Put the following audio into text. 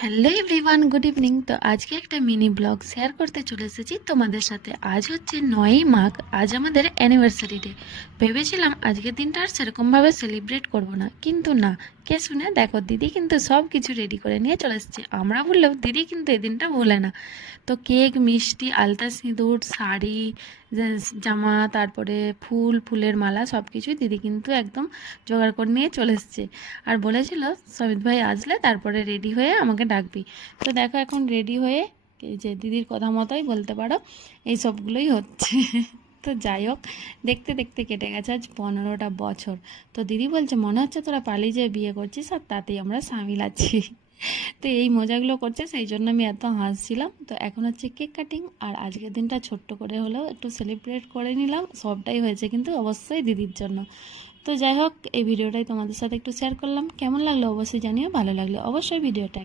Hello everyone, good evening. তো আজকে একটা মিনি ব্লগ শেয়ার করতে চলে এসেছি তোমাদের সাথে। আজ হচ্ছে 9ই মাঘ, আজ আমাদের অ্যানিভার্সারি ডে। ভেবেছিলাম আজকের দিনটা আর সেরকমভাবে সেলিব্রেট করব না, কিন্তু না, কে শুনে দেখো, দিদি কিন্তু সব কিছু রেডি করে নিয়ে চলে এসেছে। আমরা বললেও দিদি কিন্তু এই দিনটা ভোলে না। তো কেক, মিষ্টি, আলতা সিঁদুর, শাড়ি, জামা, তারপরে ফুলের মালা সব কিছুই দিদি কিন্তু একদম জোগাড় করে নিয়ে চলে এসেছে। আর বলেছিল সমিত ভাই আসলে তারপরে রেডি হয়ে আমাকে ডাকবি। তো দেখো এখন রেডি হয়ে, এই যে দিদির কথা মতোই বলতে পারো, এই সবগুলোই হচ্ছে। তো যাই হোক, দেখতে দেখতে কেটে গেছে আজ 15টা বছর। তো দিদি বলছে মনে হচ্ছে তোরা পালিয়ে যেয়ে বিয়ে করছিস আর তাতেই আমরা সামিল আছি। তো এই মজাগুলো করছে, সেই জন্য আমি এত হাসছিলাম। তো এখন হচ্ছে কেক কাটিং, আর আজকের দিনটা ছোট্ট করে হলেও একটু সেলিব্রেট করে নিলাম। সবটাই হয়েছে কিন্তু অবশ্যই দিদির জন্য। তো যাই হোক, এই ভিডিওটাই তোমাদের সাথে একটু শেয়ার করলাম। কেমন লাগলো অবশ্যই জানিও, ভালো লাগলে অবশ্যই ভিডিওটা